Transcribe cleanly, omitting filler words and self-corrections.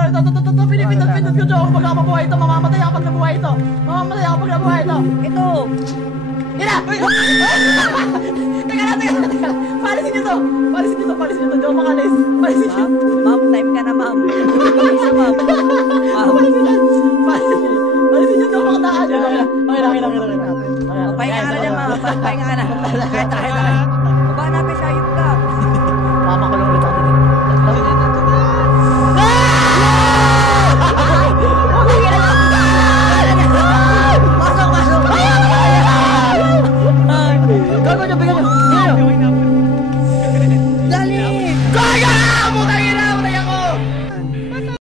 Ito, pinipindot ko, Joe. Kapag mabuhay ito, mamamatay ako pag nabuhay ito. Mamamatay ako pag nabuhay ito. Ito. Ina! Teka lang. Palisin nyo to. Palisin nyo to. Di ako makalis. Palisin nyo. Ma'am, time ka na, ma'am. Palisin, ma'am. Palisin nyo to. Makadaan nyo. Okay lang. Pahinga ka na dyan, ma'am. Pahinga ka na. Kahit.